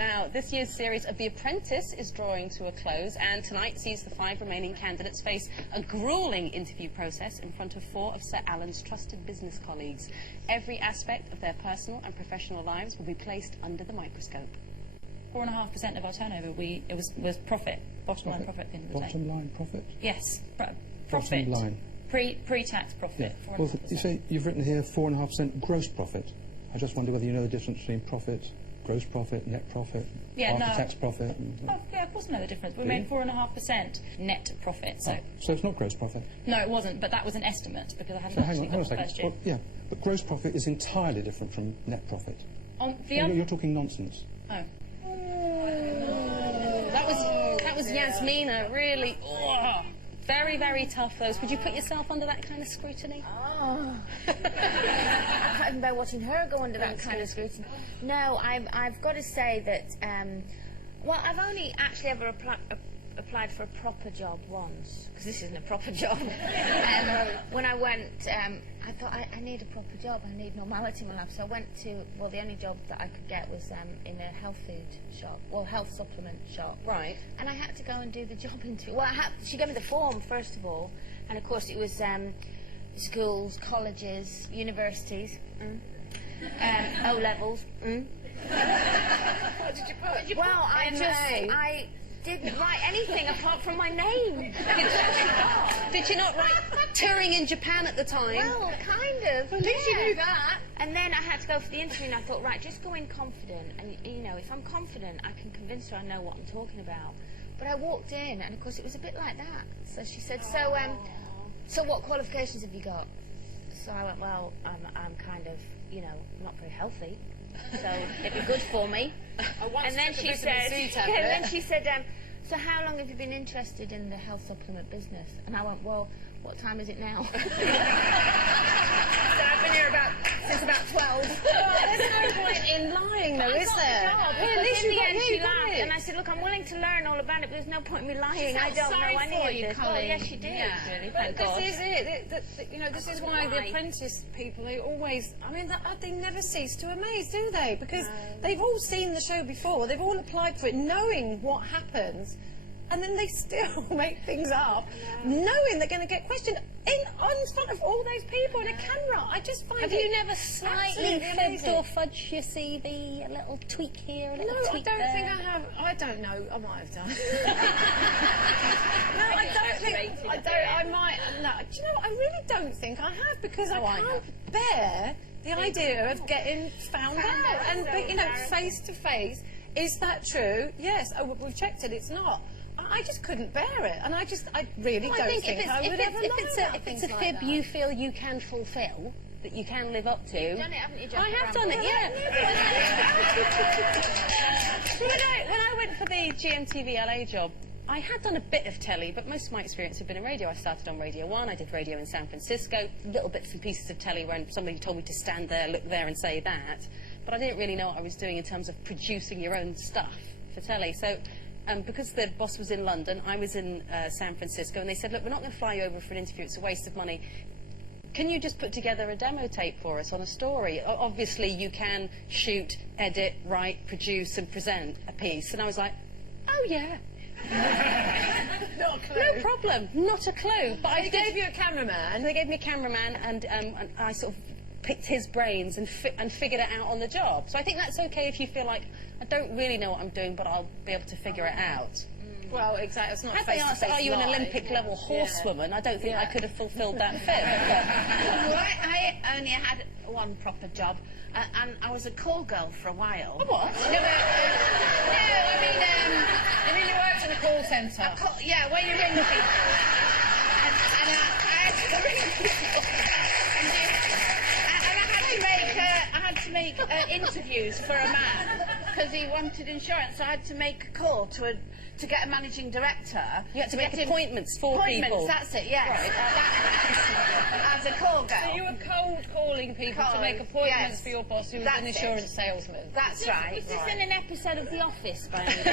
Now, this year's series of The Apprentice is drawing to a close, and tonight sees the 5 remaining candidates face a gruelling interview process in front of 4 of Sir Alan's trusted business colleagues. Every aspect of their personal and professional lives will be placed under the microscope. 4.5% of our turnover was profit, bottom line profit at the end of the day. Bottom line profit? Yes, profit. Bottom line. Pre-tax profit. Yeah. Well, you say you've written here 4.5% gross profit. I just wonder whether you know the difference between profit, gross profit, net profit, after-tax profit. Oh, yeah, of course I know the difference. We made 4.5% net profit. So it's not gross profit? No, it wasn't, but that was an estimate because I hadn't actually got the first year. Well, yeah, but gross profit is entirely different from net profit. You're talking nonsense. Oh. That was Yasmina, really. Oh, very, very tough, those. Could you put yourself under that kind of scrutiny? Oh. I can't even bear watching her go under that kind of scrutiny. No, I've got to say that, well, I've only actually ever applied for a proper job once, because this isn't a proper job. When I went, I thought, I need a proper job, I need normality in my life, so I went to, well, the only job that I could get was in a health food shop, well, health supplement shop. Right. And I had to go and do the job interview. Well, she gave me the form, first of all, and of course it was schools, colleges, universities, O-levels. What did you put? Well, I didn't write anything apart from my name. Did you not write touring in Japan at the time? Well, kind of. At least you knew that. And then I had to go for the interview, and I thought, right, just go in confident. And, you know, if I'm confident, I can convince her I know what I'm talking about. But I walked in, and of course it was a bit like that. So she said, so what qualifications have you got? So I went, well, I'm kind of, you know, not very healthy. So it'd be good for me. And then she said, so how long have you been interested in the health supplement business? And I went, well, what time is it now? So I've been here since about 12. There's no point in lying, though, is there? At least in the end she laughed, and I said, look, I'm willing to learn all about it, but there's no point in me lying. I don't know any of this. Coleen. Yes, she did. Yeah. Really, but thank God. this is it. You know, this is why the Apprentice people, they always, I mean, they never cease to amaze, do they? Because they've all seen the show before, they've all applied for it, knowing what happens, and then they still make things up, knowing they're going to get questioned in front of all those people in a camera. I just find Have you never slightly fibbed amazing. or fudged your CV? A little tweak here, a little tweak there? No, I don't think I have. I don't know. I might have done. No, I don't think. I might. No, do you know what? I really don't think I have, because I can't bear the idea of getting found out. And, you know, face to face, is that true? Yes. Oh, we've checked it. It's not. I just couldn't bear it, and I really don't think I would ever lie about if it's a fib like you feel you can fulfil, that you can live up to. You've done it, haven't you, I have done it, yeah. When I went for the GMTV LA job, I had done a bit of telly, but most of my experience had been in radio. I started on Radio 1, I did radio in San Francisco, little bits and pieces of telly when somebody told me to stand there, look there and say that. But I didn't really know what I was doing in terms of producing your own stuff for telly. So because the boss was in London, I was in San Francisco, and they said, look, we're not going to fly you over for an interview, it's a waste of money. Can you just put together a demo tape for us on a story? Obviously, you can shoot, edit, write, produce, and present a piece. And I was like, oh, yeah. Not a clue. No problem, not a clue. But they gave you a cameraman. They gave me a cameraman, and I sort of picked his brains and figured it out on the job. So I think that's okay if you feel like, I don't really know what I'm doing, but I'll be able to figure it out. Well, exactly. It's not Had they asked, are you an Olympic-level horsewoman, I don't think I could have fulfilled that fit. Well, I only had one proper job, and I was a call girl for a while. A what? No, I mean you worked in a call centre. Yeah, where you ring people. And I had to ring people. I had to make interviews for a man because he wanted insurance. So I had to make a call to get a managing director. You had to make appointments for people. That's it. Yes. Right. As a call girl. So you were cold calling people to make appointments for your boss, who was an insurance salesman. That's right. Was this in an episode of The Office by any chance?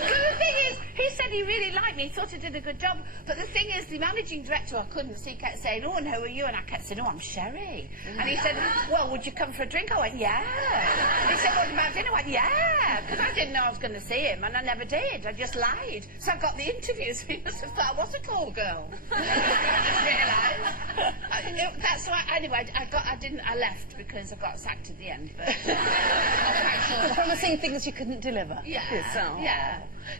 But the thing is, he he said he really liked me. He thought I did a good job. But the thing is, the managing director I couldn't see kept saying, "Oh, and who are you?" And I kept saying, "Oh, I'm Sherrie." And he said, "Well, would you come for a drink?" I went, "Yeah." He said, "What about dinner?" I went, "Yeah," because I didn't know I was going to see him, and I never did. I just lied. So I got the interview. So he must have thought I was a call girl. I just realised. That's why. Anyway, I left because I got sacked at the end. But Promising things you couldn't deliver. yeah, Yes, oh. yeah.